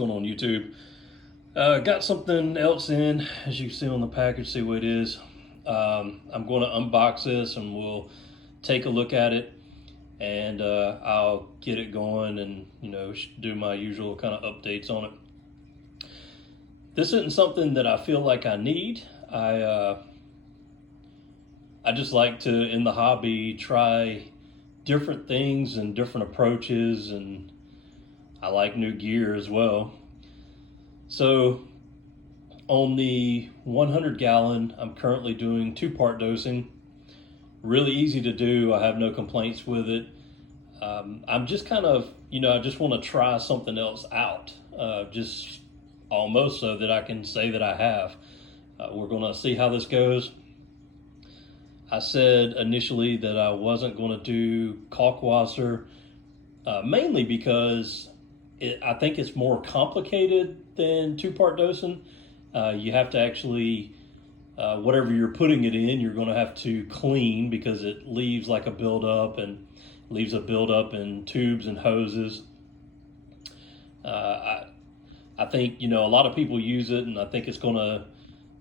going on YouTube? Got something else in, as you can see on the package, see what it is. I'm going to unbox this and we'll take a look at it, and I'll get it going and do my usual kind of updates on it. This isn't something that I feel like I need. I just like to, in the hobby, try different things and different approaches, and I like new gear as well. So on the 100 gallon, I'm currently doing 2-part dosing. Really easy to do. I have no complaints with it. I'm just kind of, I just want to try something else out, just almost so that I can say that I have. We're going to see how this goes. I said initially that I wasn't going to do Kalkwasser, mainly because I think it's more complicated than 2-part dosing. You have to actually, whatever you're putting it in, you're going to have to clean, because it leaves like a buildup, and leaves a buildup in tubes and hoses. I think, a lot of people use it, and I think it's going to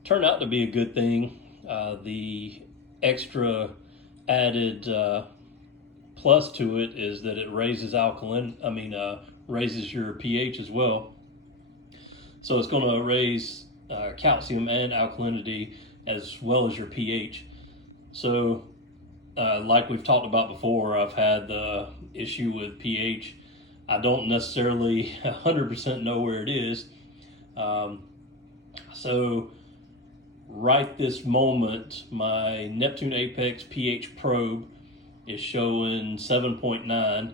turn out to be a good thing. The extra added plus to it is that it raises raises your pH as well. So it's going to raise calcium and alkalinity as well as your pH. So like we've talked about before, I've had the issue with pH. I don't necessarily 100% know where it is. So right this moment, my Neptune Apex pH probe is showing 7.9.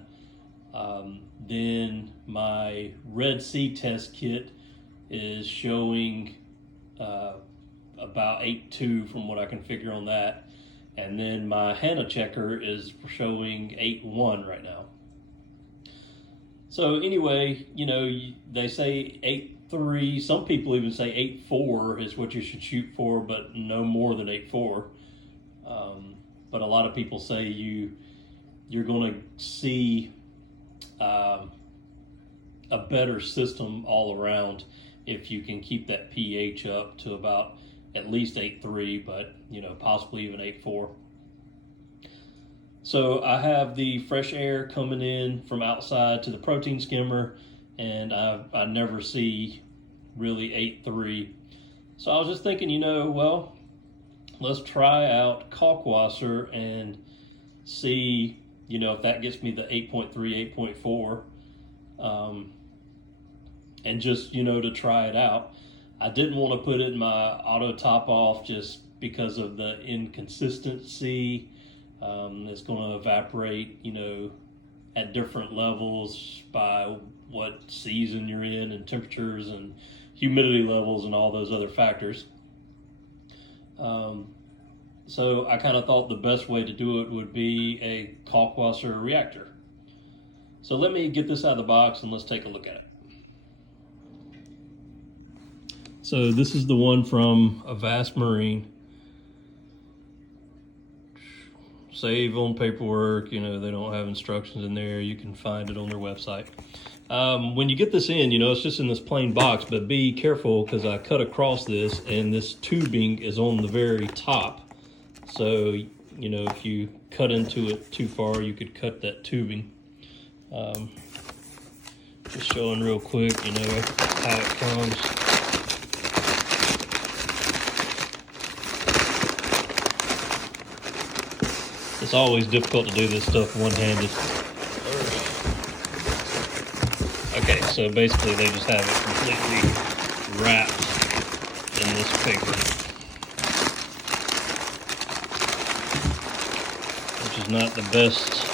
Then my Red Sea test kit is showing about 8.2 from what I can figure on that. And then my HANA checker is showing 8.1 right now. So anyway, they say 8.3. Some people even say 8.4 is what you should shoot for, but no more than 8.4. But a lot of people say you're going to see a better system all around if you can keep that pH up to about at least 8.3, but possibly even 8.4. So I have the fresh air coming in from outside to the protein skimmer, and I never see really 8.3. So I was just thinking, well, let's try out Kalkwasser and see, if that gets me the 8.3, 8.4, and just, to try it out. I didn't want to put it in my auto top off just because of the inconsistency. It's going to evaporate, at different levels by what season you're in, and temperatures and humidity levels and all those other factors. So I kind of thought the best way to do it would be a Kalkwasser reactor. So let me get this out of the box and let's take a look at it. So this is the one from Avast Marine. Save on paperwork, they don't have instructions in there. You can find it on their website. When you get this in, it's just in this plain box, but be careful because I cut across this and this tubing is on the very top. So, if you cut into it too far, you could cut that tubing. Just showing real quick, how it comes. It's always difficult to do this stuff one-handed. Okay, so basically they just have it completely wrapped in this paper, which is not the best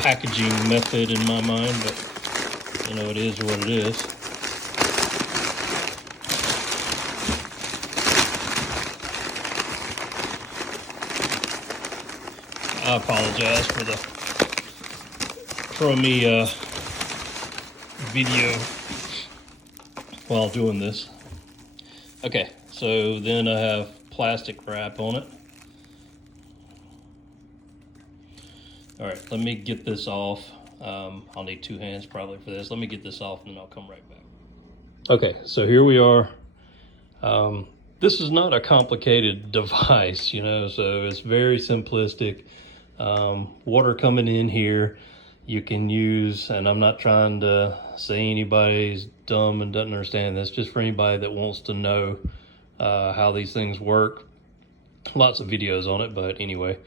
packaging method in my mind, but it is what it is. I apologize for the crummy video while doing this. Okay, so then I have plastic wrap on it. All right, let me get this off. I'll need 2 hands probably for this. Let me get this off and then I'll come right back. Okay, so here we are. This is not a complicated device, you know, so it's very simplistic. Water coming in here, you can use, and I'm not trying to say anybody's dumb and doesn't understand this, just for anybody that wants to know how these things work. Lots of videos on it, but anyway,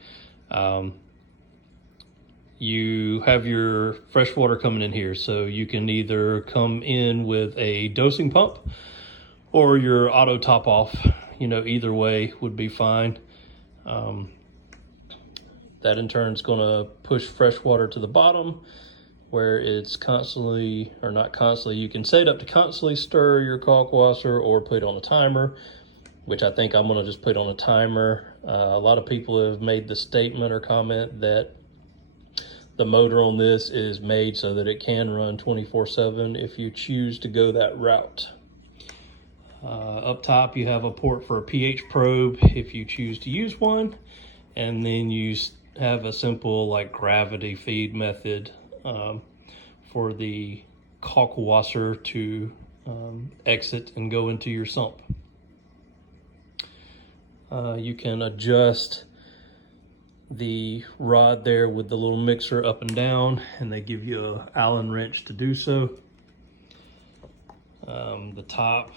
you have your fresh water coming in here, so you can either come in with a dosing pump or your auto top off. You know, either way would be fine. That in turn is going to push fresh water to the bottom where it's constantly, or not constantly, you can set it up to constantly stir your Kalkwasser or put it on a timer, which I think I'm going to just put on a timer. A lot of people have made the statement or comment that the motor on this is made so that it can run 24/7 if you choose to go that route. Up top you have a port for a pH probe if you choose to use one, and then you have a simple like gravity feed method for the Kalkwasser to exit and go into your sump. You can adjust the rod there with the little mixer up and down, and they give you an Allen wrench to do so. The top,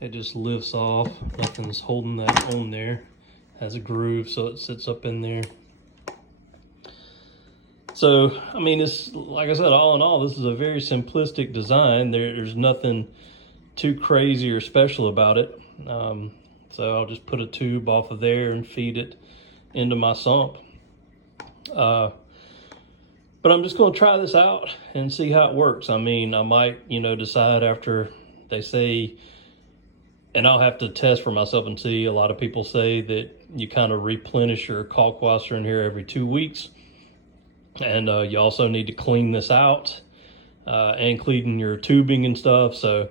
it just lifts off, nothing's holding that on there. Has a groove so it sits up in there. So I mean, it's like I said, all in all, this is a very simplistic design. There's nothing too crazy or special about it. So I'll just put a tube off of there and feed it into my sump. But I'm just going to try this out and see how it works. I mean, I might, you know, decide after they say, and I'll have to test for myself and see. A lot of people say that you kind of replenish your Kalkwasser in here every 2 weeks. And you also need to clean this out and clean your tubing and stuff. So,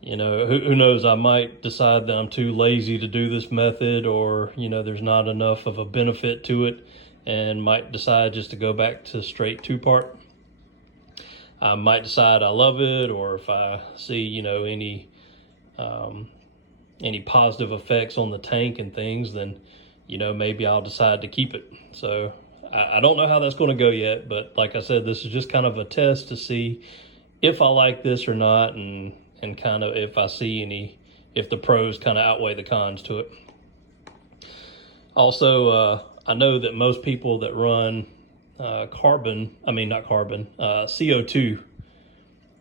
you know, who knows, I might decide that I'm too lazy to do this method, or, you know, there's not enough of a benefit to it, and might decide just to go back to straight 2-part. I might decide I love it, or if I see, you know, any positive effects on the tank and things, then, you know, maybe I'll decide to keep it. So I don't know how that's going to go yet, but like I said, this is just kind of a test to see if I like this or not, and kind of if I see if the pros kind of outweigh the cons to it. Also, I know that most people that run CO2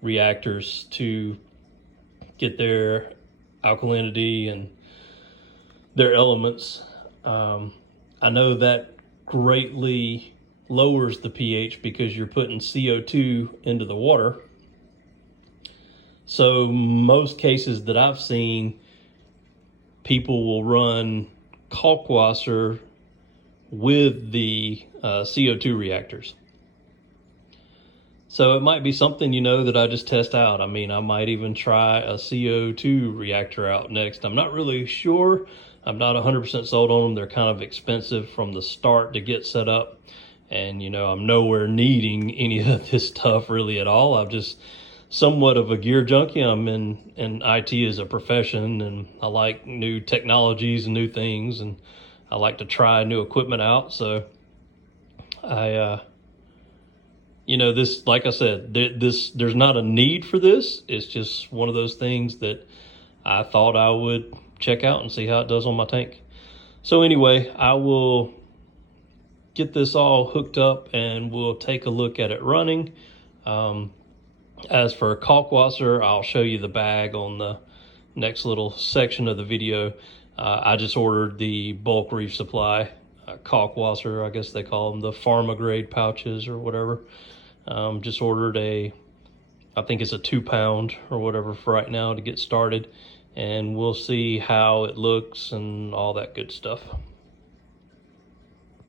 reactors to get their alkalinity and their elements, I know that greatly lowers the pH because you're putting CO2 into the water. So most cases that I've seen, people will run Kalkwasser with the CO2 reactors. So it might be something, you know, that I just test out. I mean, I might even try a CO2 reactor out next. I'm not really sure. I'm not 100% sold on them. They're kind of expensive from the start to get set up. And, you know, I'm nowhere needing any of this stuff really at all. I'm just somewhat of a gear junkie. I'm in IT as a profession, and I like new technologies and new things, and I like to try new equipment out. So you know, this, like I said, there's not a need for this. It's just one of those things that I thought I would check out and see how it does on my tank. So anyway, I will get this all hooked up and we'll take a look at it running. As for Kalkwasser, I'll show you the bag on the next little section of the video. I just ordered the bulk reef supply Kalkwasser, I guess they call them the pharma grade pouches or whatever. Just ordered I think it's a 2-pound or whatever for right now to get started, and we'll see how it looks and all that good stuff.